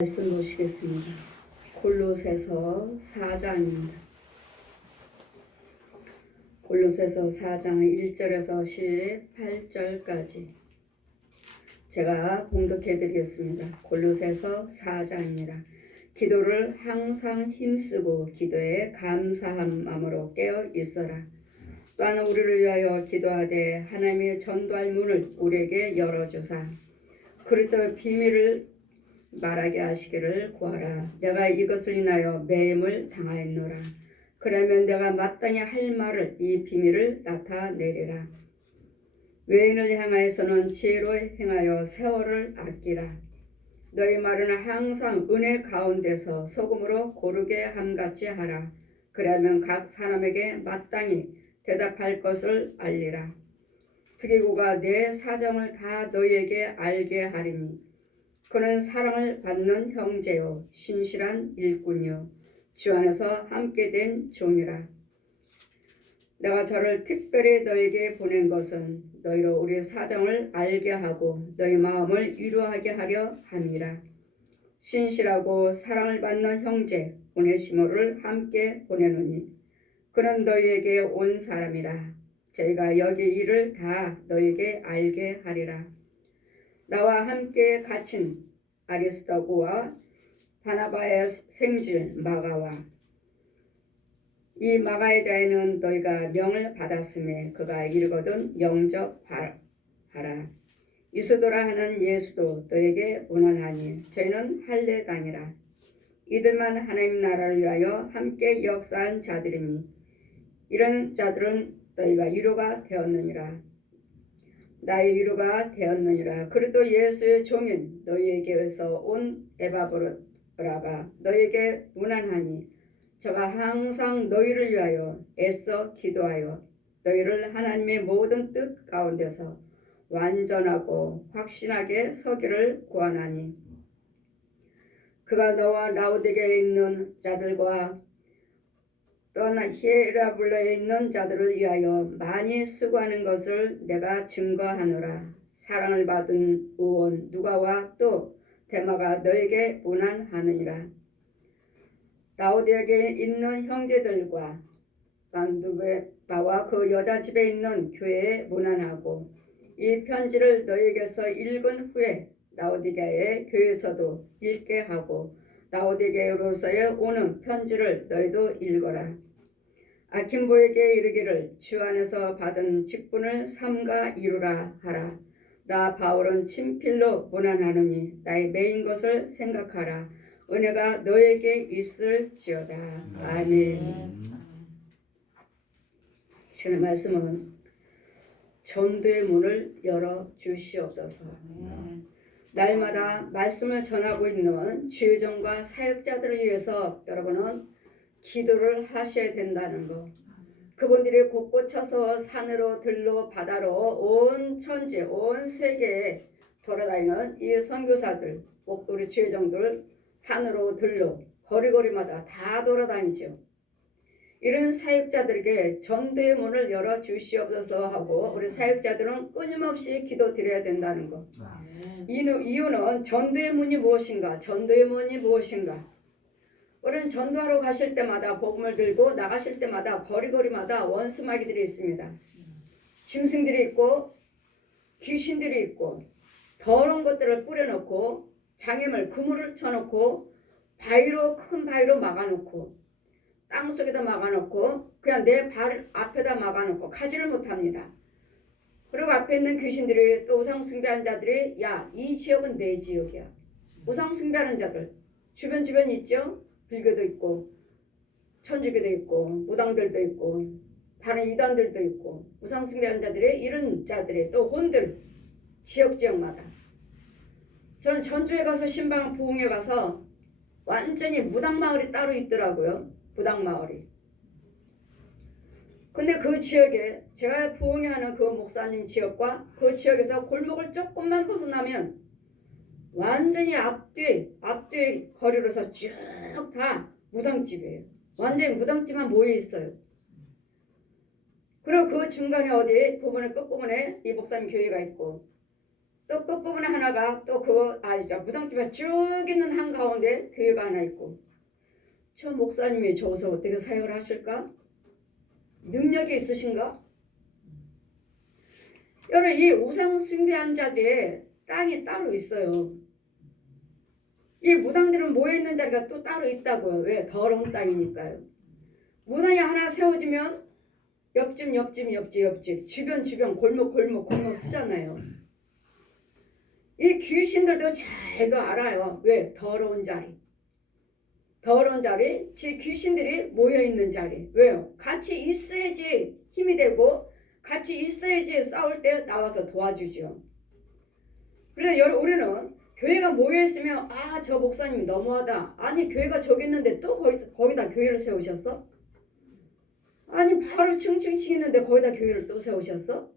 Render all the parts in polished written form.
말씀 보시겠습니다. 골로새서 4장입니다. 골로새서 4장 1절에서 18절까지 제가 봉독해 드리겠습니다. 골로새서 4장입니다. 기도를 항상 힘쓰고 기도에 감사한 마음으로 깨어 있어라. 또한 우리를 위하여 기도하되 하나님의 전도할 문을 우리에게 열어주사 그리스도의 비밀을 말하게 하시기를 구하라. 내가 이것을 인하여 매임을 당하였노라. 그러면 내가 마땅히 할 말을 이 비밀을 나타내리라. 외인을 향하여서는 지혜로 행하여 세월을 아끼라. 너희 말은 항상 은혜 가운데서 소금으로 고르게 함같이 하라. 그러면 각 사람에게 마땅히 대답할 것을 알리라. 두기고가 내 사정을 다 너희에게 알게 하리니 그는 사랑을 받는 형제요 신실한 일꾼이요 주 안에서 함께 된 종이라. 내가 저를 특별히 너에게 보낸 것은 너희로 우리 사정을 알게 하고 너희 마음을 위로하게 하려 함이라. 신실하고 사랑을 받는 형제 오네시모를 함께 보내노니 그는 너희에게 온 사람이라. 저희가 여기 일을 다 너희에게 알게 하리라. 나와 함께 갇힌 아리스도고와 바나바의 생질 마가와 이 마가에 대하여는 너희가 명을 받았음에 그가 이르거든 영접하라. 이수도라 하는 예수도 너에게 원하나니 저희는 할례당이라. 이들만 하나님 나라를 위하여 함께 역사한 자들이니 이런 자들은 너희가 위로가 되었느니라. 나의 위로가 되었느니라. 그리스도 예수의 종인 너희에게서 온 에바브라가 너희에게 문안하니 저가 항상 너희를 위하여 애써 기도하여 너희를 하나님의 모든 뜻 가운데서 완전하고 확신하게 서기를 구하나니 그가 너와 라오디게에 있는 자들과 또한 히에라블레에 있는 자들을 위하여 많이 수고하는 것을 내가 증거하노라. 사랑을 받은 의원 누가와 또 데마가 너에게 문안하느니라. 라오디게에 있는 형제들과 반두베바와 그 여자 집에 있는 교회에 문안하고 이 편지를 너에게서 읽은 후에 라오디게의 교회에서도 읽게 하고 라오디게로서의 오는 편지를 너희도 읽어라. 아킨보에게 이르기를 주 안에서 받은 직분을 삼가 이루라 하라. 나 바울은 친필로 문안하노니 나의 매인 것을 생각하라. 은혜가 너에게 있을지어다. 아멘. 오늘 말씀은 전도의 문을 열어 주시옵소서. 날마다 말씀을 전하고 있는 주의종과 사역자들을 위해서 여러분은 기도를 하셔야 된다는 것. 그분들이 곳곳쳐서 산으로 들로 바다로 온 천지 온 세계에 돌아다니는 이 선교사들 우리 주의종들 산으로 들로 거리거리마다 다 돌아다니죠. 이런 사역자들에게 전도의 문을 열어 주시옵소서 하고 우리 사역자들은 끊임없이 기도 드려야 된다는 것. 이유는 전도의 문이 무엇인가? 전도의 문이 무엇인가? 우리는 전도하러 가실 때마다 복음을 들고 나가실 때마다 거리거리마다 원수마귀들이 있습니다. 짐승들이 있고 귀신들이 있고 더러운 것들을 뿌려놓고 장애물 그물을 쳐놓고 바위로 큰 바위로 막아놓고 땅속에다 막아놓고 그냥 내 발 앞에다 막아놓고 가지를 못합니다. 그리고 앞에 있는 귀신들이 또 우상 숭배하는 자들이 야, 이 지역은 내 지역이야. 우상 숭배하는 자들 주변 있죠? 불교도 있고 천주교도 있고 무당들도 있고 다른 이단들도 있고 우상 숭배하는 자들이 이런 자들이 또 혼들 지역마다 저는 전주에 가서 신방 부흥에 가서 완전히 무당마을이 따로 있더라고요. 무당마을이. 근데 그 지역에 제가 부흥회 하는 그 목사님 지역과 그 지역에서 골목을 조금만 벗어나면 완전히 앞뒤 거리로서 쭉 다 무당집이에요. 완전히 무당집만 모여 있어요. 그리고 그 중간에 어디 부분의 끝부분에 이 목사님 교회가 있고 또 끝부분에 하나가 또 그 무당집에 쭉 있는 한가운데 교회가 하나 있고 저 목사님이 저것을 어떻게 사역을 하실까? 능력이 있으신가? 여러분 이 우상 숭배한 자들의 땅이 따로 있어요. 이 무당들은 모여있는 자리가 또 따로 있다고요. 왜? 더러운 땅이니까요. 무당이 하나 세워지면 옆집 주변 골목 쓰잖아요. 이 귀신들도 잘도 알아요. 왜? 더러운 자리 귀신들이 모여있는 자리. 왜요? 같이 있어야지 힘이 되고 같이 있어야지 싸울 때 나와서 도와주죠. 그래서 우리는 교회가 모여있으면 저 목사님이 너무하다. 아니 교회가 저기 있는데 또 거기다 교회를 세우셨어? 아니 바로 층층 있는데 거기다 교회를 또 세우셨어?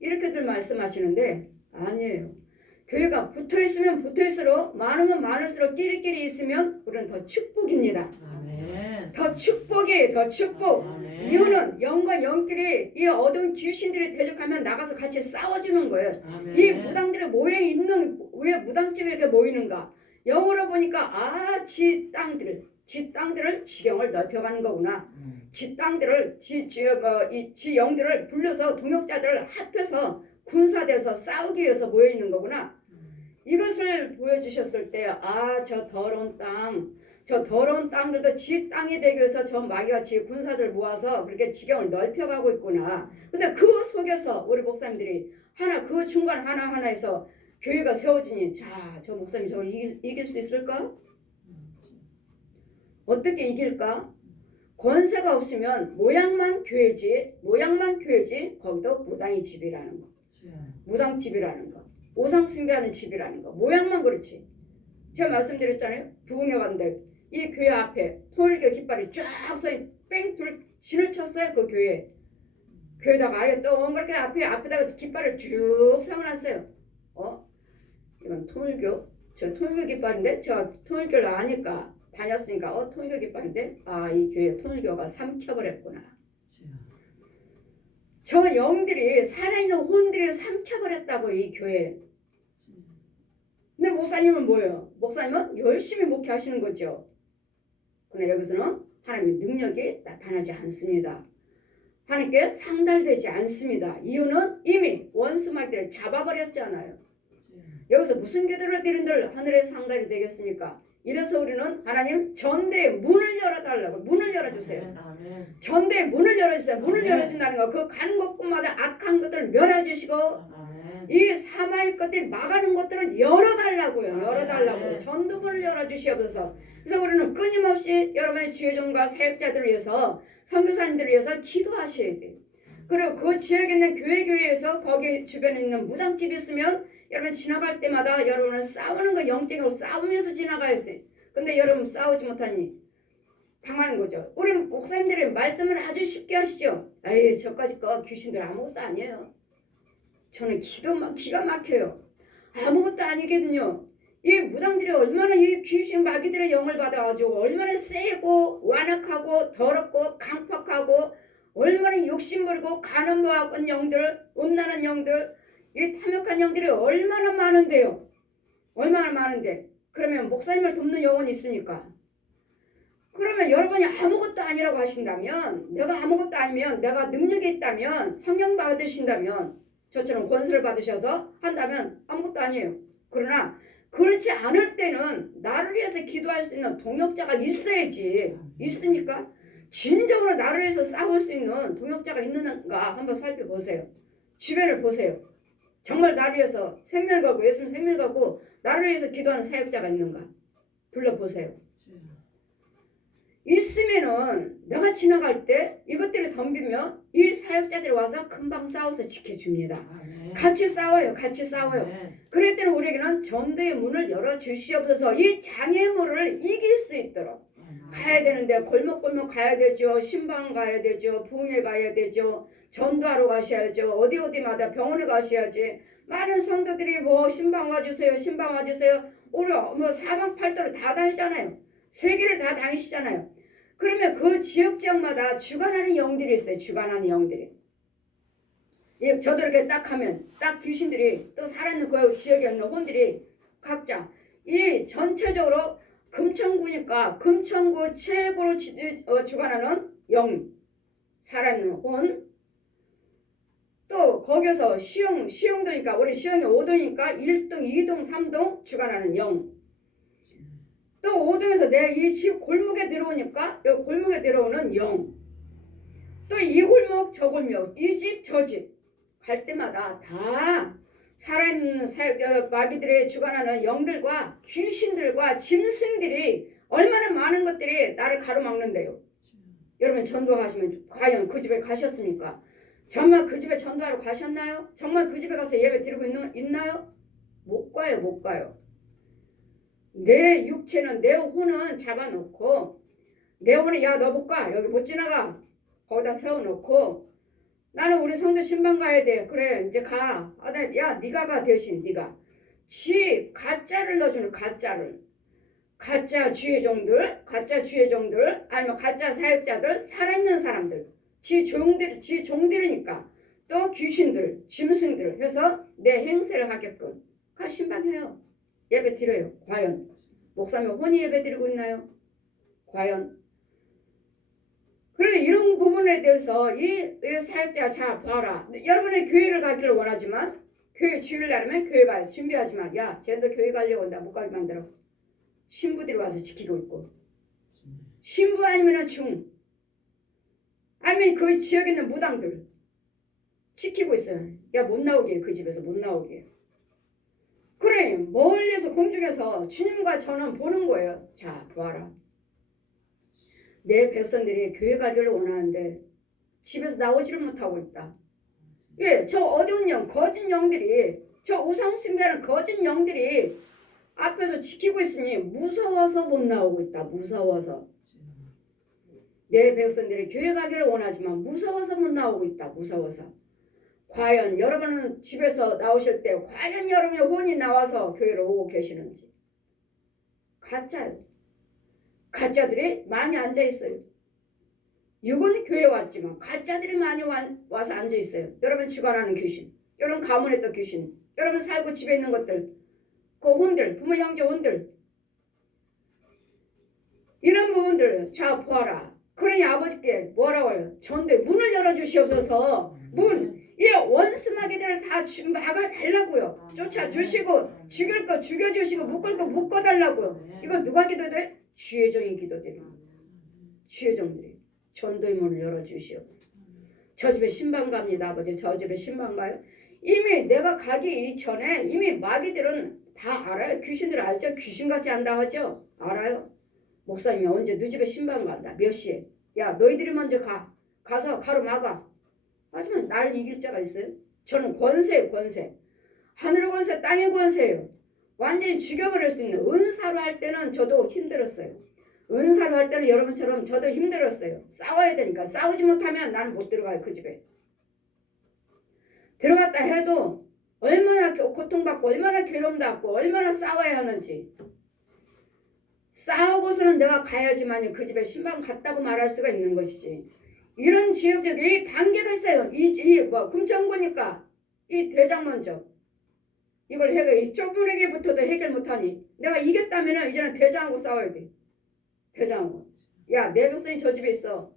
이렇게들 말씀하시는데 아니에요. 교회가 붙어있으면 붙어있을수록 많으면 많을수록 끼리끼리 있으면 우리는 더 축복입니다. 아멘. 더 축복이에요. 더 축복. 아멘. 이유는 영과 영끼리 이 어두운 귀신들이 대적하면 나가서 같이 싸워주는 거예요. 아멘. 이 무당들이 모여있는 왜 무당집에 이렇게 모이는가? 영어로 보니까 지 땅들을 지경을 넓혀가는 거구나. 지 땅들을 지 영들을 불러서 동역자들을 합해서 군사돼서 싸우기 위해서 모여있는 거구나. 이것을 보여주셨을 때 저 더러운 땅들도 지 땅이 되기 위해서 저 마귀같이 군사들 모아서 그렇게 지경을 넓혀가고 있구나. 근데 그 속에서 우리 목사님들이 그 중간 하나하나에서 교회가 세워지니 저 목사님이 저걸 이길 수 있을까? 어떻게 이길까? 권세가 없으면 모양만 교회지 거기도 무당의 집이라는 거. 무당집이라는 거. 오상 숭배하는 집이라는 거. 모양만 그렇지. 제가 말씀드렸잖아요. 부흥회 갔는데 이 교회 앞에 통일교 깃발이 쫙 서있 뺑둘 진을 쳤어요. 그 교회다가 아예 또 그렇게 앞에다가 깃발을 쭉 세워놨어요. 이건 통일교. 저 통일교 깃발인데 제가 통일교를 아니까 다녔으니까 통일교 깃발인데 이 교회 통일교가 삼켜버렸구나. 저 영들이 살아있는 혼들이 삼켜버렸다고 이 교회. 근데 목사님은 뭐예요? 목사님은 열심히 목회하시는 거죠. 그러나 여기서는 하나님의 능력이 나타나지 않습니다. 하나님께 상달되지 않습니다. 이유는 이미 원수마귀를 잡아버렸잖아요. 여기서 무슨 기도를 드린들 하늘의 상달이 되겠습니까? 이래서 우리는 하나님 전대의 문을 열어달라고. 문을 열어주세요. 아멘. 전대의 문을 열어주세요. 문을 아멘. 열어준다는 거. 그 가는 곳곳마다 악한 것들을 멸해주시고 아멘. 이 사마의 것들이 막아는 것들을 열어달라고요. 열어달라고. 아멘. 전도문을 열어주시옵소서. 그래서 우리는 끊임없이 여러분의 주의종과 사역자들을 위해서 선교사님들을 위해서 기도하셔야 돼요. 그리고 그 지역에 있는 교회에서 거기 주변에 있는 무당집이 있으면 여러분 지나갈 때마다 여러분은 싸우는 거 영적으로 싸우면서 지나가야 돼. 근데 여러분 싸우지 못하니 당하는 거죠. 우리 목사님들의 말씀을 아주 쉽게 하시죠. 저까지 거 귀신들 아무것도 아니에요. 저는 기가 막혀요. 아무것도 아니거든요. 이 무당들이 얼마나 이 귀신 마귀들의 영을 받아가지고 얼마나 세고 완악하고 더럽고 강팍하고 얼마나 욕심부리고 가늠한 영들, 음란한 영들, 이 탐욕한 영들이 얼마나 많은데요. 얼마나 많은데 그러면 목사님을 돕는 영혼이 있습니까? 그러면 여러분이 아무것도 아니라고 하신다면, 내가 아무것도 아니면, 내가 능력이 있다면, 성령 받으신다면, 저처럼 권세를 받으셔서 한다면 아무것도 아니에요. 그러나 그렇지 않을 때는 나를 위해서 기도할 수 있는 동역자가 있어야지. 있습니까? 진정으로 나를 위해서 싸울 수 있는 동역자가 있는가 한번 살펴보세요. 주변을 보세요. 정말 나를 위해서 생명을 걸고 예수님 생명을 걸고 나를 위해서 기도하는 사역자가 있는가 둘러보세요. 있으면은 내가 지나갈 때 이것들이 덤비면 이 사역자들이 와서 금방 싸워서 지켜줍니다. 아멘. 같이 싸워요. 같이 싸워요. 아멘. 그럴 때는 우리에게는 전도의 문을 열어주시옵소서. 이 장애물을 이길 수 있도록 가야 되는데 골목골목 가야 되죠. 신방 가야 되죠. 부흥회 가야 되죠. 전도하러 가셔야죠. 어디마다 병원에 가셔야지. 많은 성도들이 신방 와주세요. 신방 와주세요. 우리 사방팔도로 다 다니잖아요. 세계를 다 다니시잖아요. 그러면 그 지역마다 주관하는 영들이 있어요. 주관하는 영들이. 예, 저도 이렇게 딱 하면 딱 귀신들이 또 살아있는 그 지역에 있는 혼들이 각자 이 전체적으로 금천구니까 금천구 최고로 주관하는 영 살아있는 혼 또 거기서 시흥도니까 우리 시흥이 5도니까 1동 2동 3동 주관하는 영 또 5동에서 내 이 집 골목에 들어오니까 여기 골목에 들어오는 영 또 이 골목 저 골목 이 집 저 집 갈 때마다 다 살아있는 마귀들의 주관하는 영들과 귀신들과 짐승들이 얼마나 많은 것들이 나를 가로막는데요. 여러분 전도하시면 과연 그 집에 가셨습니까? 정말 그 집에 전도하러 가셨나요? 정말 그 집에 가서 예배 드리고 있나요? 못 가요, 못 가요. 내 육체는 내 혼은 잡아놓고 내 혼은 야 너 못 가 여기 못 지나가 거기다 세워놓고 나는 우리 성도 신방 가야 돼. 그래 이제 가. 야 네가 가 대신 네가. 지 가짜를 넣어주는 가짜를. 가짜 주의종들 아니면 가짜 사역자들 살아있는 사람들 지 종들이니까 또 귀신들 짐승들 해서 내 행세를 하게끔 가 신방해요. 예배 드려요. 과연 목사님 혼이 예배 드리고 있나요? 과연 그래 이런 부분에 대해서 이 사역자 자 봐라. 여러분의 교회를 가기를 원하지만 교회 주일날 하면 교회 가요. 준비하지만 야 쟤도 교회 가려고 한다. 못 가게 만들어. 신부들이 와서 지키고 있고 신부 아니면 중 아니면 그 지역에 있는 무당들 지키고 있어요. 야 못 나오게 그 집에서 못 나오게. 그래 멀리서 공중에서 주님과 저는 보는 거예요. 자 봐라. 내 백성들이 교회 가기를 원하는데 집에서 나오지를 못하고 있다. 예, 저 어두운 영, 거짓 영들이 저 우상 숭배하는 거짓 영들이 앞에서 지키고 있으니 무서워서 못 나오고 있다. 무서워서. 내 백성들이 교회 가기를 원하지만 무서워서 못 나오고 있다. 무서워서. 과연 여러분은 집에서 나오실 때 과연 여러분의 혼이 나와서 교회를 오고 계시는지. 가짜요. 가짜들이 많이 앉아있어요. 육은 교회 왔지만 가짜들이 많이 와서 앉아있어요. 여러분 주관하는 귀신, 여러분 가문에 또 귀신, 여러분 살고 집에 있는 것들, 그 혼들, 부모 형제 혼들 이런 부분들 자 보아라. 그러니 아버지께 뭐라고 해요? 전도에 문을 열어주시옵소서. 문, 이 원수마귀들을 다 막아달라고요. 쫓아주시고 죽일 거 죽여주시고 묶을 거 묶어달라고요. 이거 누가 기도돼? 주의 종이 기도드립니다. 주의 종들이 전도의 문을 열어주시옵소서. 저 집에 신방 갑니다. 아버지 저 집에 신방 가요. 이미 내가 가기 이전에 이미 마귀들은 다 알아요. 귀신들 알죠? 귀신같이 안다 하죠? 알아요. 목사님이 언제 너 집에 신방 간다. 몇 시에? 야 너희들이 먼저 가. 가서 가로막아. 하지만 날 이길 자가 있어요? 저는 권세예요. 권세. 하늘의 권세 땅의 권세예요. 완전히 죽여버릴 수 있는 은사로 할 때는 저도 힘들었어요. 은사로 할 때는 여러분처럼 저도 힘들었어요. 싸워야 되니까. 싸우지 못하면 나는 못 들어가요. 그 집에. 들어갔다 해도 얼마나 고통받고 얼마나 괴로움 받고 얼마나 싸워야 하는지. 싸우고서는 내가 가야지만 그 집에 신방 갔다고 말할 수가 있는 것이지. 이런 지역적인 단계가 있어요. 금천구니까 이 대장 먼저. 이걸 이 쪼부레기부터도 해결 못하니 내가 이겼다면 이제는 대장하고 싸워야 돼. 대장하고. 야 내 백성이 저 집에 있어.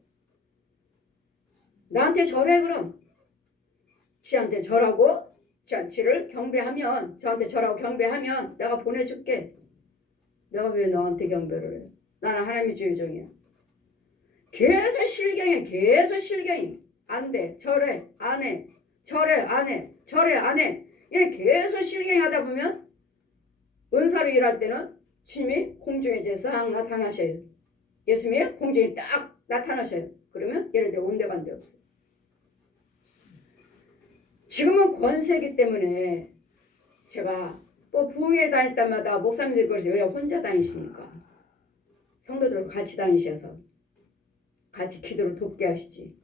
나한테 절해 그럼. 지한테 절하고 지를 경배하면 저한테 절하고 경배하면 내가 보내줄게. 내가 왜 너한테 경배를 해? 나는 하나님의 주의종이야. 계속 실경해. 계속 실경이. 안 돼. 절해. 안 해. 절해. 안 해. 절해. 안 해. 이게 계속 실경이 하다 보면 은사로 일할 때는 주님이 공중에 이제 싹 나타나셔요. 예수님이 공중에 딱 나타나셔요. 그러면 예를 들어 온데간데 없어요. 지금은 권세기 때문에 제가 또 부흥회 다닐 때마다 목사님들이 그러세요. 왜 혼자 다니십니까? 성도들과 같이 다니셔서 같이 기도를 돕게 하시지.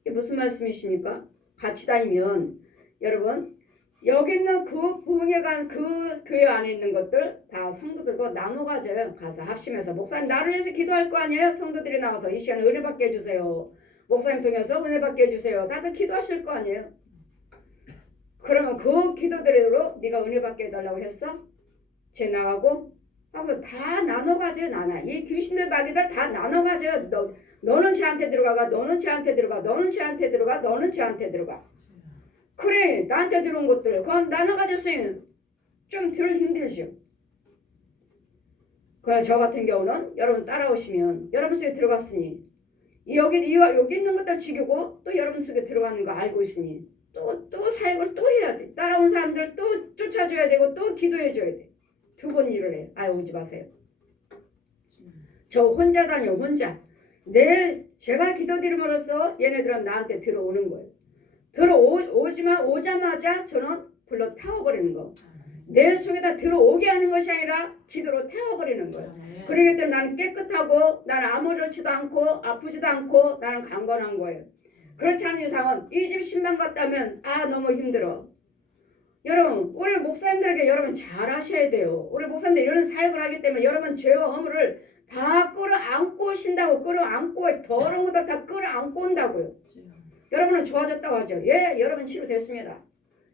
이게 무슨 말씀이십니까? 같이 다니면 여러분 여기 있는 그 부흥회 간 그 교회 안에 있는 것들 다 성도들과 나눠 가져요. 가서 합심해서 목사님 나를 위해서 기도할 거 아니에요? 성도들이 나와서 이 시간에 은혜 받게 해주세요. 목사님 통해서 은혜 받게 해주세요. 다들 기도하실 거 아니에요? 그러면 그 기도대로 네가 은혜 받게 해달라고 했어? 쟤 나가고 하고서 다 나눠 가져요. 나눠. 이 귀신들 마귀들 다 나눠 가져요. 너는 쟤한테 들어가가, 너는 쟤한테 들어가, 너는 쟤한테 들어가, 너는 쟤한테 들어가. 그래, 나한테 들어온 것들 그건 나눠 가졌어요. 좀 덜 힘들죠. 그러나 저 같은 경우는 여러분 따라오시면 여러분 속에 들어갔으니 여기 있는 것들 죽이고 또 여러분 속에 들어가는 거 알고 있으니 또 사역을 또 해야 돼. 따라온 사람들 또 쫓아줘야 되고 또 기도해줘야 돼. 두 번 일을 해. 아유 오지 마세요. 저 혼자 다녀 혼자. 제가 기도드림으로써 얘네들은 나한테 들어오는 거예요. 오자마자 저는 불러 태워버리는 거. 내 속에다 들어오게 하는 것이 아니라 기도로 태워버리는 거예요. 그러기 때문에 나는 깨끗하고 나는 아무렇지도 않고 아프지도 않고 나는 강건한 거예요. 그렇지 않은 이상은 이 집 신방 갔다면 너무 힘들어. 여러분 우리 목사님들에게 여러분 잘 하셔야 돼요. 우리 목사님들 이런 사역을 하기 때문에 여러분 죄와 허물을 다 끌어안고 오신다고. 끌어안고 더러운 것들 다 끌어안고 온다고요. 여러분은 좋아졌다고 하죠. 예, 여러분 치료됐습니다.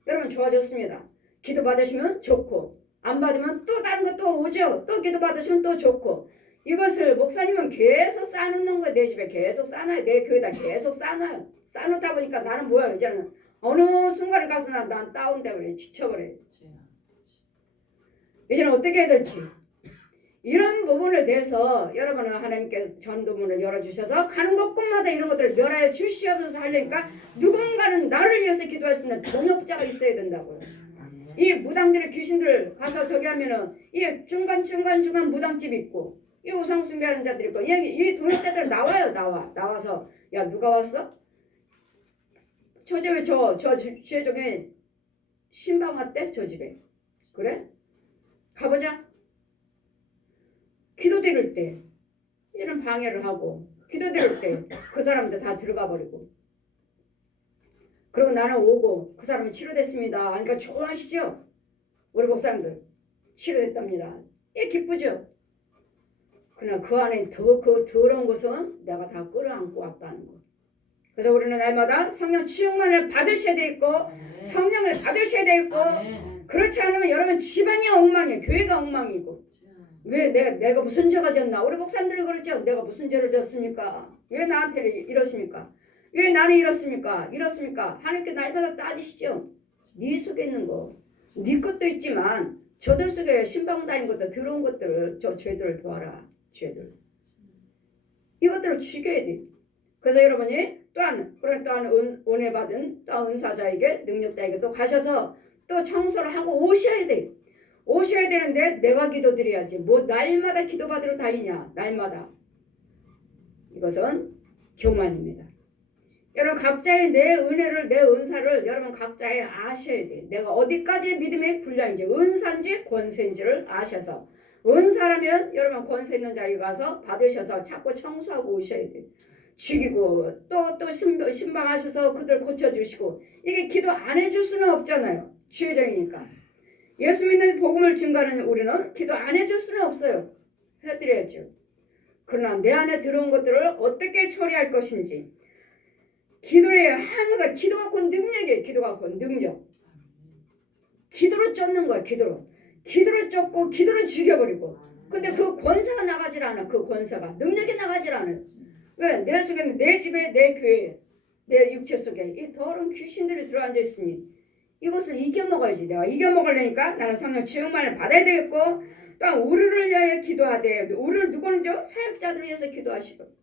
여러분 좋아졌습니다. 기도 받으시면 좋고 안 받으면 또 다른 거 또 오죠. 또 기도 받으시면 또 좋고. 이것을 목사님은 계속 쌓아놓는 거예요. 내 집에 계속 쌓아놔요. 내 교회다 계속 쌓아놔요. 쌓아놓다 보니까 나는 뭐야 이제는 어느 순간에 가서 난 다운돼 버려. 지쳐버려. 이제는 어떻게 해야 될지 이런 부분에 대해서 여러분은 하나님께서 전도문을 열어주셔서 가는 곳곳마다 이런 것들을 멸하여 주시옵소서 하려니까 누군가는 나를 위해서 기도할 수 있는 동역자가 있어야 된다고요. 이 무당들의 귀신들 가서 저기 하면은 이 중간 무당집 있고 이 우상 숭배하는 자들 있고 이 동역자들 나와서 야 누가 왔어? 저 집에 저 주에 중에 신방 왔대 저 집에. 그래? 가보자. 기도 드릴 때 이런 방해를 하고 기도 드릴 때 그 사람들 다 들어가 버리고 그리고 나는 오고 그 사람은 치료됐습니다. 그러니까 좋아하시죠? 우리 목사님들 치료됐답니다. 예 기쁘죠? 그러나 그 안에 그 더러운 것은 내가 다 끌어안고 왔다는 거. 그래서 우리는 날마다 성령 치유만을 받으셔야 돼 있고 성령을 받으셔야 돼 있고 그렇지 않으면 여러분 집안이 엉망이에요. 교회가 엉망이고. 왜 내가 무슨 죄가 졌나? 우리 목사님들이 그러죠. 내가 무슨 죄를 졌습니까? 왜 나한테 이렇습니까? 왜 나는 이렇습니까? 하나님께 날마다 따지시죠. 네 속에 있는 거, 네 것도 있지만 저들 속에 신방 다닌 것들 들어온 것들을 저 죄들을 보아라. 죄들. 이것들을 죽여야 돼. 그래서 여러분이 또한 은혜 받은 또 은사자에게 능력자에게 또 가셔서 또 청소를 하고 오셔야 돼. 오셔야 되는데 내가 기도드려야지. 뭐 날마다 기도받으러 다니냐. 날마다. 이것은 교만입니다. 여러분 각자의 내 은혜를 내 은사를 여러분 각자의 아셔야 돼. 내가 어디까지 믿음의 분량인지 은사인지 권세인지를 아셔서 은사라면 여러분 권세 있는 자에게 가서 받으셔서 자꾸 청소하고 오셔야 돼. 죽이고 또 신방하셔서 그들 고쳐주시고 이게 기도 안 해줄 수는 없잖아요. 주의정이니까. 예수 믿는 복음을 증거하는 우리는 기도 안 해줄 수는 없어요. 해드려야죠. 그러나 내 안에 들어온 것들을 어떻게 처리할 것인지 기도에 항상 기도 갖고 능력이에요. 기도 갖고 능력. 기도로 쫓는 거야. 기도로 쫓고 기도로 죽여버리고 근데 그 권세가 나가질 않아. 그 권세가 능력이 나가질 않아. 왜? 내 속에는 내 집에 내 교회에 내 육체 속에 이 더러운 귀신들이 들어앉아 있으니 이것을 이겨먹어야지. 내가 이겨먹으려니까 나는 성령 치유만을 받아야 되겠고 또한 우리를 위하여 기도하되 우리를 누구는요? 사역자들을 위해서 기도하시고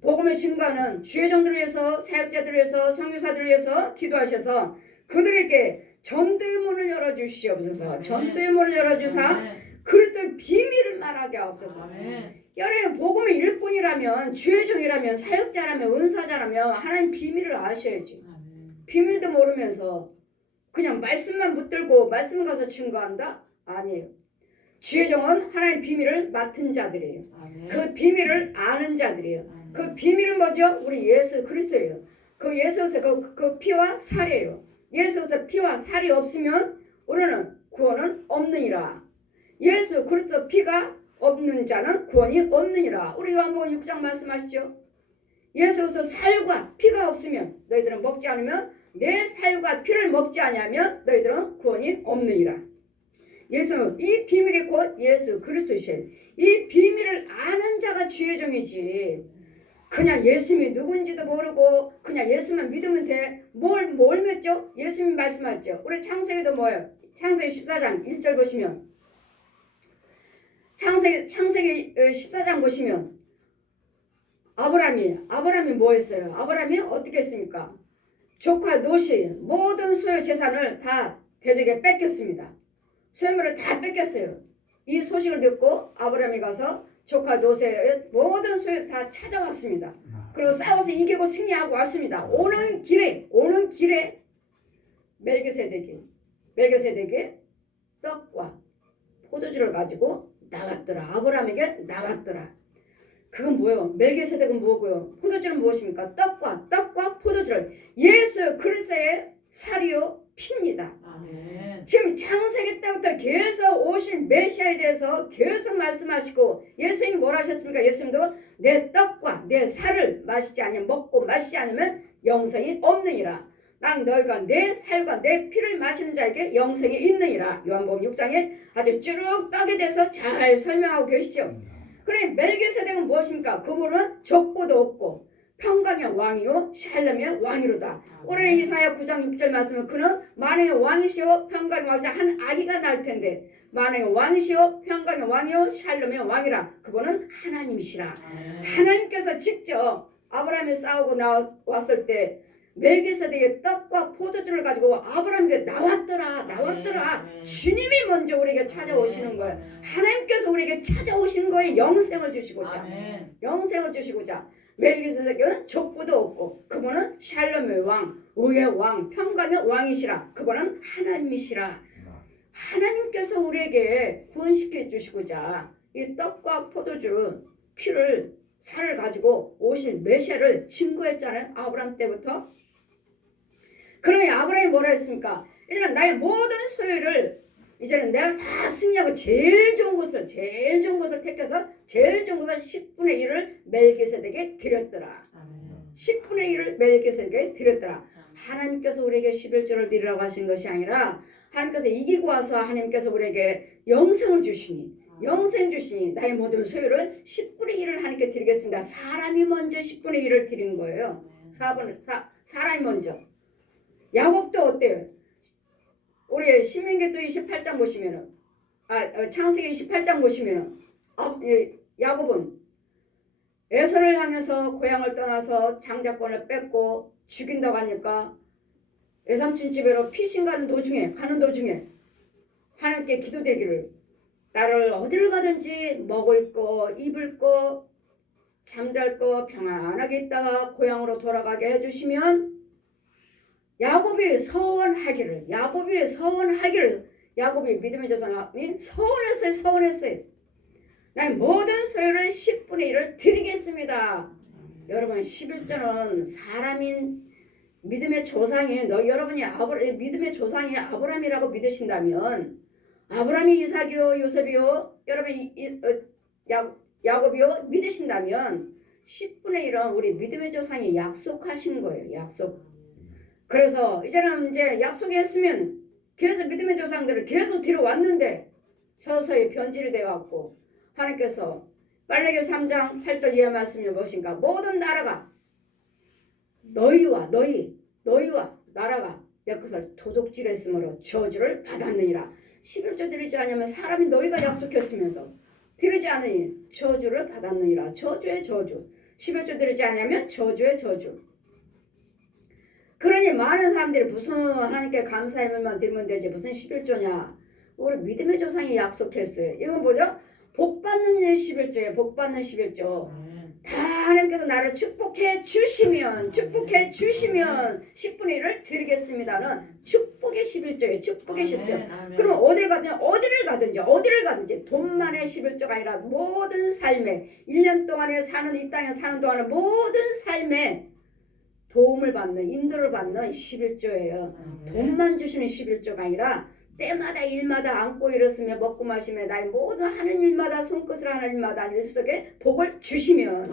복음의 증거는 주의 종들을 위해서 사역자들을 위해서 선교사들을 위해서 기도하셔서 그들에게 전도의 문을 열어주시옵소서. 전도의 문을 열어주사 그리스도의 비밀을 말하게 하옵소서. 여러분 복음의 일꾼이라면 주의 종이라면 사역자라면 은사자라면 하나님 비밀을 아셔야지. 비밀도 모르면서 그냥 말씀만 붙들고 말씀 가서 증거한다? 아니에요. 주의 종은 하나님 비밀을 맡은 자들이에요. 그 비밀을 아는 자들이에요. 그 비밀은 뭐죠? 우리 예수 그리스도예요. 그 예수에서 그 피와 살이에요. 예수에서 피와 살이 없으면 우리는 구원은 없느니라. 예수 그리스도 피가 없는 자는 구원이 없느니라. 우리 요한복음 6장 말씀하시죠. 예수에서 살과 피가 없으면 너희들은 먹지 않으면 내 살과 피를 먹지 아니하면 너희들은 구원이 없느니라. 예수, 이 비밀이 곧 예수 그리스도시요. 이 비밀을 아는 자가 주의 종이지. 그냥 예수님이 누군지도 모르고 그냥 예수만 믿으면 돼. 뭘 믿죠? 예수님 말씀하죠. 우리 창세기도 뭐예요? 창세기 14장 1절 보시면 창세기 14장 보시면 아브라함이 뭐 했어요? 아브라함이 어떻게 했습니까? 조카 롯이 모든 소유 재산을 다 대적에 뺏겼습니다. 소유물을 다 뺏겼어요. 이 소식을 듣고 아브라함이 가서 조카 롯의 모든 소유를 다 찾아왔습니다. 그리고 싸워서 이기고 승리하고 왔습니다. 오는 길에 멜기세덱이 떡과 포도주를 가지고 나왔더라. 아브라함에게 나왔더라. 그건 뭐예요? 멜기세덱은 뭐고요? 포도주는 무엇입니까? 떡과 포도주를 예수 그리스도의 살이요 피입니다. 아멘. 지금 창세기 때부터 계속 오실 메시아에 대해서 계속 말씀하시고 예수님이 뭐라 하셨습니까? 예수님도 내 떡과 내 살을 먹고 마시지 않으면 영생이 없느니라. 난 너희가 내 살과 내 피를 마시는 자에게 영생이 있느니라. 요한복음 6장에 아주 쭉 떡에 대해서 잘 설명하고 계시죠. 그래 멜기세덱은 무엇입니까? 그분은 족보도 없고 평강의 왕이요 샬롬의 왕이로다. 올해 이사야 9장 6절 말씀은 그는 만왕의 왕이시오 평강의 왕이자 한 아기가 날 텐데 만왕의 왕이시오 평강의 왕이요 샬롬의 왕이라. 그분은 하나님이시라. 하나님께서 직접 아브라함이 싸우고 나왔을 때 멜기세덱의 떡과 포도주를 가지고 아브라함에게 나왔더라. 주님이 먼저 우리에게 찾아오시는 거예요. 하나님께서 우리에게 찾아오시는 거예요. 영생을 주시고자. 영생을 주시고자. 멜기세덱은 족보도 없고 그분은 샬롬의 왕, 의의 왕, 평강의 왕이시라. 그분은 하나님이시라. 하나님께서 우리에게 구원시켜 주시고자 이 떡과 포도주, 피를, 살을 가지고 오실 메시아를 증거했잖아요. 아브라함 때부터. 그러니 아브라함이 뭐라 했습니까? 이제는 나의 모든 소유를 이제는 내가 다 승리하고 제일 좋은 것을 택해서 제일 좋은 것을 10분의 1을 멜기세덱에게 드렸더라. 10분의 1을 멜기세덱에게 드렸더라. 하나님께서 우리에게 11조를 드리라고 하신 것이 아니라 하나님께서 이기고 와서 하나님께서 우리에게 영생을 주시니 나의 모든 소유를 10분의 1을 하나님께 드리겠습니다. 사람이 먼저 10분의 1을 드린 거예요. 사람이 먼저. 야곱도 어때요? 우리 신명기도 28장 보시면은 창세기 28장 보시면은 야곱은 에서를 향해서 고향을 떠나서 장자권을 뺏고 죽인다고 하니까 외삼촌 집으로 피신 가는 도중에 하나님께 기도되기를 나를 어디를 가든지 먹을 거 입을 거 잠잘 거 평안하게 있다가 고향으로 돌아가게 해주시면 야곱이 믿음의 조상이 서원했어요. 나의 모든 소유를 10분의 1을 드리겠습니다. 여러분 11조는 사람인 믿음의 조상이 여러분이 믿음의 조상이 아브라함이라고 믿으신다면 아브라함이 이삭이요 요셉이요 여러분이 야곱이요 믿으신다면 10분의 1은 우리 믿음의 조상이 약속하신 거예요. 약속. 그래서 이제는 이제 약속했으면 계속 믿음의 조상들을 계속 들어왔는데 서서히 변질이 돼갖고 하나님께서 빨래기 3장 8절 이하 말씀이 무엇인가? 모든 나라가 너희와 나라가 내 것을 도둑질했으므로 저주를 받았느니라. 11조 드리지 않으면 사람이 너희가 약속했으면서 드리지 않으니 저주를 받았느니라. 저주의 저주. 11조 드리지 않으면 저주의 저주. 그러니 많은 사람들이 무슨 하나님께 감사의물만 드리면 되지 무슨 11조냐. 우리 믿음의 조상이 약속했어요. 이건 뭐죠? 복받는 11조예요. 복받는 11조. 다 하나님께서 나를 축복해 주시면 10분의 1을 드리겠습니다는 축복의 11조예요. 축복의 11조. 그럼 어디를 가든지 돈만의 11조가 아니라 모든 삶에 1년 동안에 이 땅에 사는 동안에 모든 삶에 도움을 받는 인도를 받는 11조예요. 돈만 주시는 11조가 아니라 때마다 일마다 안고 일었으며 먹고 마시며 나의 모든 하는 일마다 손끝을 하는 일마다 일 속에 복을 주시면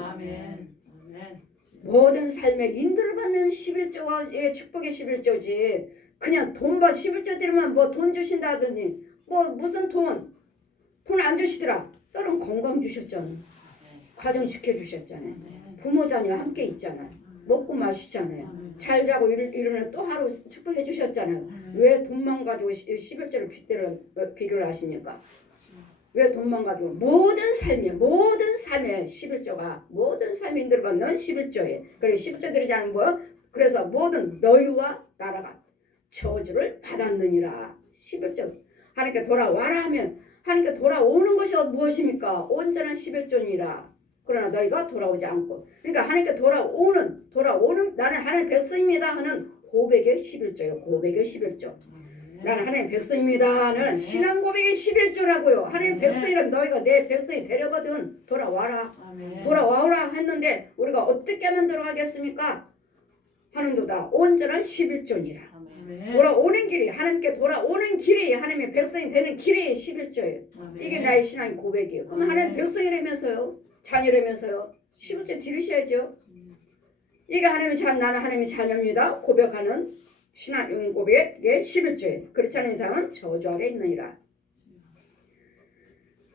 모든 삶에 인도를 받는 11조가 축복의 11조지. 그냥 돈 받 11조 드리면 뭐 돈 주신다 하더니 뭐 무슨 돈 안 주시더라. 여러분 건강 주셨잖아. 가정 지켜주셨잖아요. 부모 자녀 함께 있잖아요. 먹고 마시잖아요. 잘 자고 일어나 또 하루 축복해 주셨잖아요. 왜 돈만 가지고 11조를 비교를 하십니까? 왜 돈만 가지고 모든 삶에 11조가 모든 삶에 인도를 받는 11조에 그래 11조 드리지 않은 거요. 그래서 모든 너희와 나라가 저주를 받았느니라. 11조 하나님께 돌아와라 하면 하나님께 돌아오는 것이 무엇입니까? 온전한 11조니라. 그러나 너희가 돌아오지 않고 그러니까 하나님께 돌아오는 나는 하나님의 백성입니다 하는 고백의 11조예요. 고백의 11조. 나는 하나님의 백성입니다는 신앙 고백의 11조라고요. 하나님의 백성이라면 너희가 내 백성이 되려거든. 돌아와라. 돌아와라 했는데 우리가 어떻게 하면 돌아가겠습니까? 하는도다 온전한 11조니라. 돌아오는 길이 하나님께 돌아오는 길이 하나님의 백성이 되는 길이 11조예요. 이게 나의 신앙의 고백이에요. 그럼 하나님의 백성이라면서요. 자녀라면서요. 11조 들으셔야죠. 이게 나는 하나님의 자녀입니다. 고백하는 신앙 고백의 11조예요. 그렇지 않은 이상은 저주 아래 있느니라.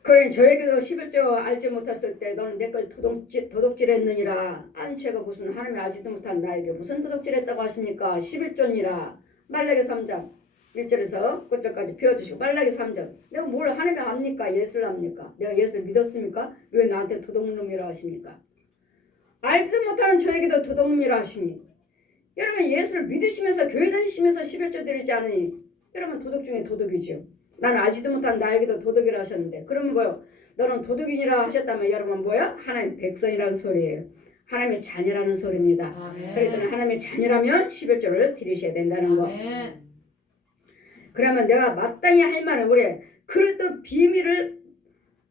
그러니 저에게도 11조 알지 못했을 때 너는 내 걸 도둑질했느니라. 아니 제가 무슨 하나님이 알지도 못한 나에게 무슨 도둑질했다고 하십니까? 11조니라. 말라기 3장 1절에서 9절까지 펴주시고 말라기 3절 내가 뭘 하나님이 압니까? 예수를 압니까? 내가 예수를 믿었습니까? 왜 나한테 도둑놈이라 하십니까? 알지도 못하는 저에게도 도둑놈이라 하시니 여러분 예수를 믿으시면서 교회 다니시면서 11조 드리지 않으니 여러분 도둑 중에 도둑이죠. 나는 알지도 못한 나에게도 도둑이라 하셨는데 그러면 뭐요? 너는 도둑이니라 하셨다면 여러분 뭐야? 하나님 백성이라는 소리예요. 하나님의 자녀라는 소리입니다. 그랬더니 하나님의 자녀라면 11조를 드리셔야 된다는 거. 그러면 내가 마땅히 할 말은 우리 그릇도 비밀을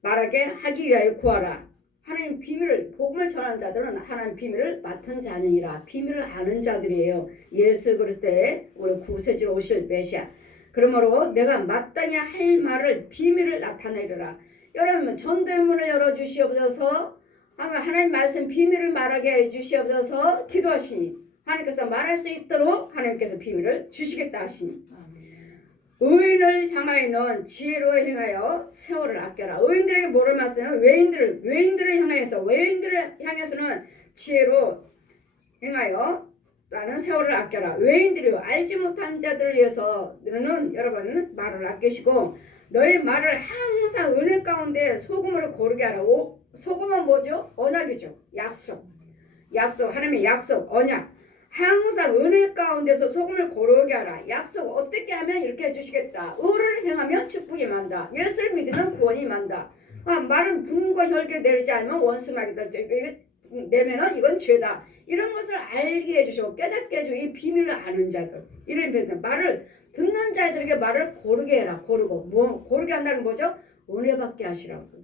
말하게 하기 위하여 구하라. 하나님 비밀을 복음을 전하는 자들은 하나님 비밀을 맡은 자녀이라. 비밀을 아는 자들이에요. 예수 그리스도의 우리 구세주로 오실 메시아. 그러므로 내가 마땅히 할 말을 비밀을 나타내리라. 여러분 전도의 문을 열어주시옵소서. 하나님 말씀 비밀을 말하게 해주시옵소서. 기도하시니 하나님께서 말할 수 있도록 하나님께서 비밀을 주시겠다 하시니 의인을 향하여는 지혜로 행하여 세월을 아껴라. 의인들에게 뭐를 말씀하면 외인들을 향해서는 지혜로 행하여 나는 세월을 아껴라. 외인들이 알지 못한 자들을 위해서 너는 여러분 말을 아끼시고 너의 말을 항상 은혜 가운데 소금으로 고르게 하라. 소금은 뭐죠? 언약이죠. 약속 하나님의 약속 언약 항상 은혜 가운데서 소금을 고르게 하라. 약속 어떻게 하면 이렇게 해주시겠다. 의를 행하면 축복이 만다. 예수를 믿으면 구원이 만다. 말은 분과 혈계 내리지 않으면 원수마게 내면은 이건 죄다. 이런 것을 알게 해주시고 깨닫게 해주고 이 비밀을 아는 자들 이런 말을 듣는 자들에게 말을 고르게 해라. 고르게 한다는 뭐죠? 은혜 받게 하시라고.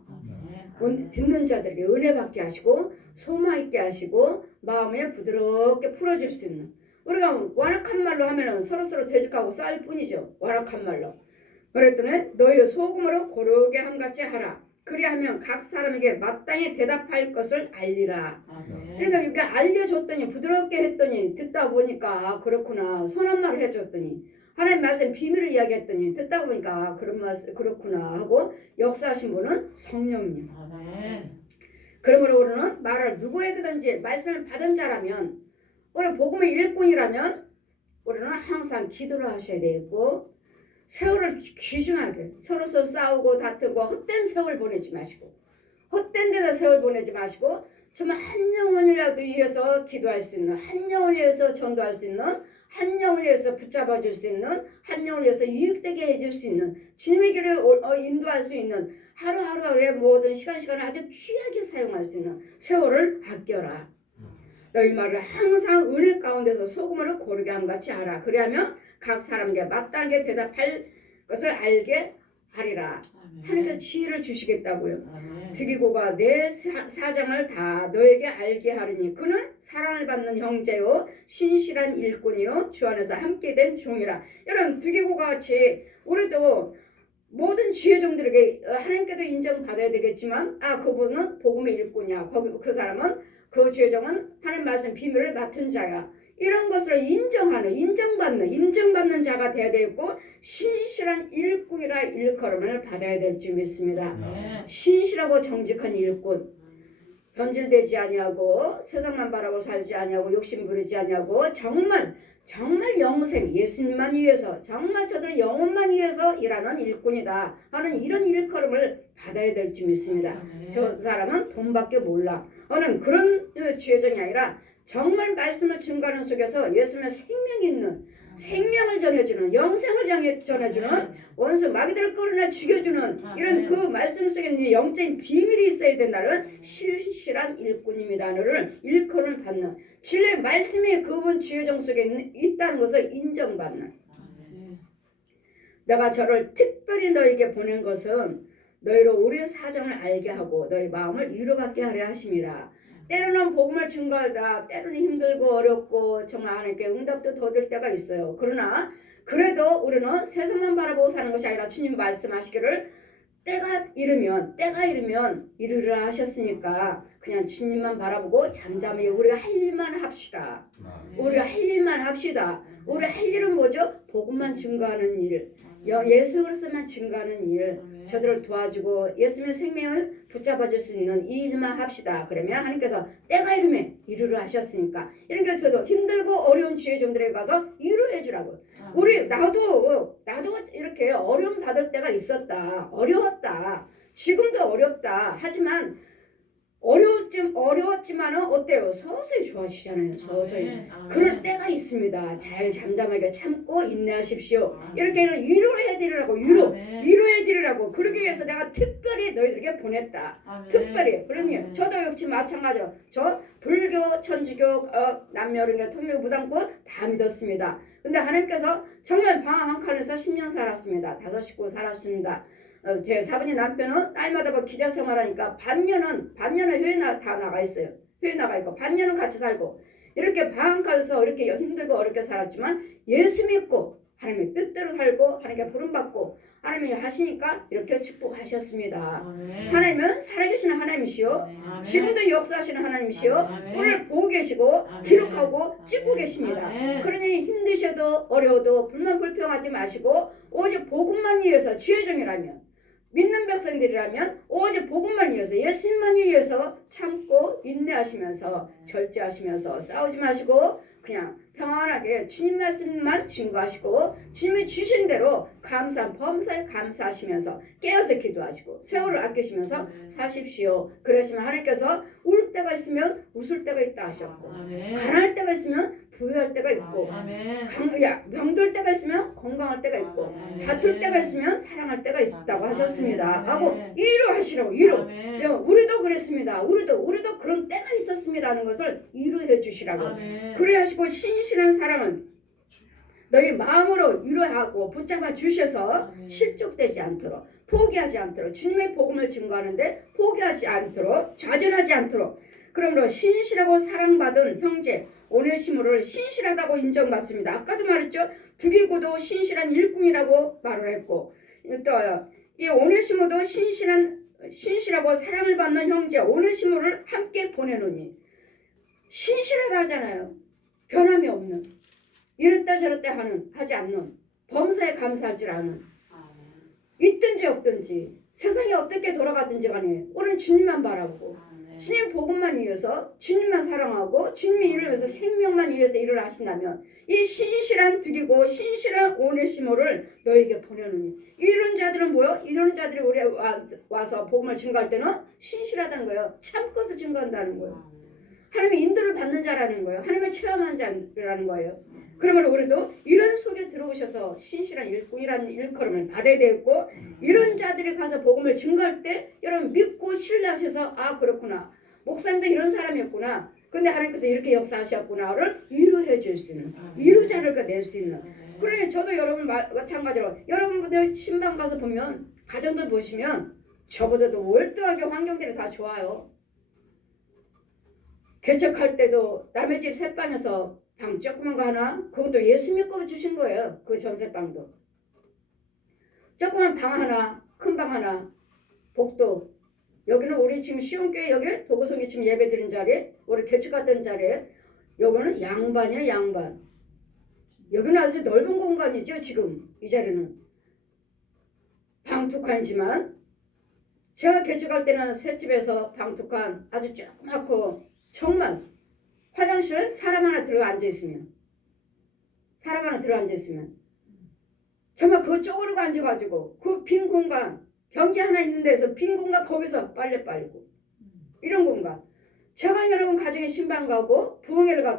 듣는 자들에게 은혜 받게 하시고 소망 있게 하시고 마음에 부드럽게 풀어줄 수 있는 우리가 완악한 말로 하면은 서로 대적하고 싸울 뿐이죠. 완악한 말로. 그랬더니 너희 소금으로 고르게 함같이 하라. 그리하면 각 사람에게 마땅히 대답할 것을 알리라. 그러니까 이렇게 알려줬더니 부드럽게 했더니 듣다 보니까 그렇구나. 선한 말을 해줬더니 하나님 말씀 비밀을 이야기했더니 듣다 보니까 그런 말씀 그렇구나 하고 역사하신 분은 성령님. 그러므로 우리는 말을 누구에게든지 말씀을 받은 자라면 우리 복음의 일꾼이라면 우리는 항상 기도를 하셔야 되고 세월을 귀중하게 서로 싸우고 다투고 헛된 세월 보내지 마시고 헛된 데다 세월 보내지 마시고 정말 한 영혼이라도 위해서 기도할 수 있는 한 영혼을 위해서 전도할 수 있는 한 영혼을 위해서 붙잡아 줄 수 있는 한 영혼을 위해서 유익되게 해줄 수 있는 주님의 길을 인도할 수 있는 하루하루의 모든 시간을 아주 귀하게 사용할 수 있는 세월을 아껴라. 너희 말을 항상 은혜 가운데서 소금으로 고르게 함같이 하라. 그리하면 각 사람에게 마땅하게 대답할 것을 알게 하리라. 하나님께서 지혜를 주시겠다고요. 드기고가 내 사장을 다 너에게 알게 하리니 그는 사랑을 받는 형제요 신실한 일꾼이요 주 안에서 함께된 종이라. 여러분 드기고가 같이 우리도 모든 지혜종들에게 하나님께도 인정받아야 되겠지만 그분은 복음의 일꾼이야. 그 사람은 그 죄종은 하나님 말씀 비밀을 맡은 자야. 이런 것을 인정하는, 인정받는 자가 되어야 되고 신실한 일꾼이라 일컬음을 받아야 될 줄 믿습니다. 아멘. 신실하고 정직한 일꾼, 변질되지 아니하고 세상만 바라고 살지 아니하고 욕심 부리지 아니하고 정말 영생 예수님만 위해서 정말 저들의 영혼만 위해서 일하는 일꾼이다 하는 이런 일컬음을 받아야 될 줄 믿습니다. 아멘. 저 사람은 돈밖에 몰라 하는 그런 죄종이 아니라 정말 말씀을 증거하는 속에서 예수님의 생명이 있는 생명을 전해주는 영생을 전해주는 원수 마귀들을 끌어내 죽여주는 이런 그 말씀 속에 있는 영적인 비밀이 있어야 된다는 실실한 일꾼입니다. 너를 일컬음을 받는 진리의 말씀이 그분 죄종 속에 있다는 것을 인정받는 내가 저를 특별히 너에게 보낸 것은 너희로 우리의 사정을 알게 하고 너희 마음을 위로받게 하려 하심이라. 때로는 복음을 증거하다 때로는 힘들고 어렵고 정말 하나님께 응답도 더딜 때가 있어요. 그러나 그래도 우리는 세상만 바라보고 사는 것이 아니라 주님 말씀하시기를 때가 이르면 이르라 하셨으니까 그냥 주님만 바라보고 잠잠히 우리가 할 일만 합시다. 우리가 할 일만 합시다. 우리 할 일은 뭐죠? 복음만 증거하는 일, 예수 그리스도만 증거하는 일, 저들을 도와주고 예수님의 생명을 붙잡아줄 수 있는 이 일만 합시다. 그러면 하나님께서 때가 이르면 이르라 하셨으니까 이렇게 저도 힘들고 어려운 죄종들에게 가서 위로해 주라고. 우리 나도 이렇게 어려움 받을 때가 있었다. 어려웠다. 지금도 어렵다. 하지만 어려웠지만은 어때요? 서서히 좋아지잖아요. 서서히. 그럴 때가 있습니다. 잘 잠잠하게 참고 인내하십시오. 이렇게 위로를 해드리라고 위로해드리라고. 그러기 위해서 내가 특별히 너희들에게 보냈다. 특별히. 그러니 저도 역시 마찬가지로 저 불교, 천주교, 남녀른교, 통일교, 무당교 다 믿었습니다. 근데 하나님께서 정말 방 한 칸에서 10년 살았습니다. 5 식구 살았습니다. 제 사부님 남편은 딸마다 기자 생활하니까 반년은 해외 다 나가 있어요. 해외 나가 있고 반년은 같이 살고 이렇게 방한칸에서 이렇게 힘들고 어렵게 살았지만 예수 믿고 하나님의 뜻대로 살고 하나님께 부름받고 하나님이 하시니까 이렇게 축복하셨습니다. 하나님은 살아계신 하나님이시오. 지금도 역사하시는 하나님이시오. 오늘 보고 계시고 기록하고 찍고 계십니다. 그러니 힘드셔도 어려워도 불만 불평하지 마시고 오직 복음만 위해서 죄종이라면 믿는 백성들이라면 오직 복음만 위해서 예수님만 위해서 참고 인내하시면서 절제하시면서 싸우지 마시고 그냥 평안하게 주님 말씀만 증거하시고 주님이 주신 대로 범사에 감사하시면서 깨어서 기도하시고 세월을 아끼시면서 사십시오. 그러시면 하나님께서 울 때가 있으면 웃을 때가 있다 하셨고 가난할 때가 있으면 부유할 때가 있고 병들 때가 있으면 건강할 때가 있고 다툴 때가 있으면 사랑할 때가 있다고 하셨습니다. 하고 위로하시라고 위로. 우리도 그랬습니다. 우리도 그런 때가 있었습니다 하는 것을 위로해 주시라고. 그래 하시고 신실한 사람은 너희 마음으로 위로하고 붙잡아 주셔서 실족되지 않도록 포기하지 않도록 주님의 복음을 증거하는데 포기하지 않도록 좌절하지 않도록 그러므로 신실하고 사랑받은 형제 오네시모를 신실하다고 인정받습니다. 아까도 말했죠. 두기고도 신실한 일꾼이라고 말을 했고 또 이 오네시모도 신실하고 사랑을 받는 형제 오네시모를 함께 보내노니 신실하다 하잖아요. 변함이 없는 이랬다 저랬다 하지 않는 범사에 감사할 줄 아는 있든지 없든지 세상이 어떻게 돌아가든지 간에 우리는 주님만 바라보고 주님 복음만 위해서 주님만 사랑하고 주님의 일을 위해서 생명만 위해서 일을 하신다면 이 신실한 두기고 신실한 오네시모를 너에게 보내노니 이런 자들은 뭐요? 이런 자들이 우리 와서 복음을 증거할 때는 신실하다는 거예요. 참 것을 증거한다는 거예요. 하나님의 인도를 받는 자라는 거예요. 하나님의 체험한 자라는 거예요. 그러므로 우리도 이런 속에 들어오셔서 신실한 일꾼이라는 일컬음을 받아야 되겠고 이런 자들이 가서 복음을 증거할 때 여러분 믿고 신뢰하셔서 아 그렇구나. 목사님도 이런 사람이었구나. 근데 하나님께서 이렇게 역사하셨구나를 위로해 줄 수 있는 위로자를 낼 수 있는 그러니 저도 여러분 마찬가지로 여러분들 신방 가서 보면 가정들 보시면 저보다도 월등하게 환경들이 다 좋아요. 개척할 때도 남의 집 새방에서 방 조그만 거 하나 그것도 예수 믿고 주신 거예요. 그 전세방도 조그만 방 하나 큰 방 하나 복도 여기는 우리 지금 시온교회 여기 도구성이 지금 예배 드린 자리, 우리 개척 갔던 자리에 여기는 양반이야 양반. 여기는 아주 넓은 공간이죠 지금 이 자리는. 방 두 칸이지만 제가 개척할 때는 새 집에서 방 두 칸 아주 조그맣고 정말 화장실 사람 하나 들어가 앉아 있으면 정말 그거 쪼그리고 앉아가지고 그 빈 공간 변기 하나 있는 데서 빈 공간 거기서 빨래 빨고 이런 공간. 제가 여러분 가정에 신방 가고 부흥회를 가고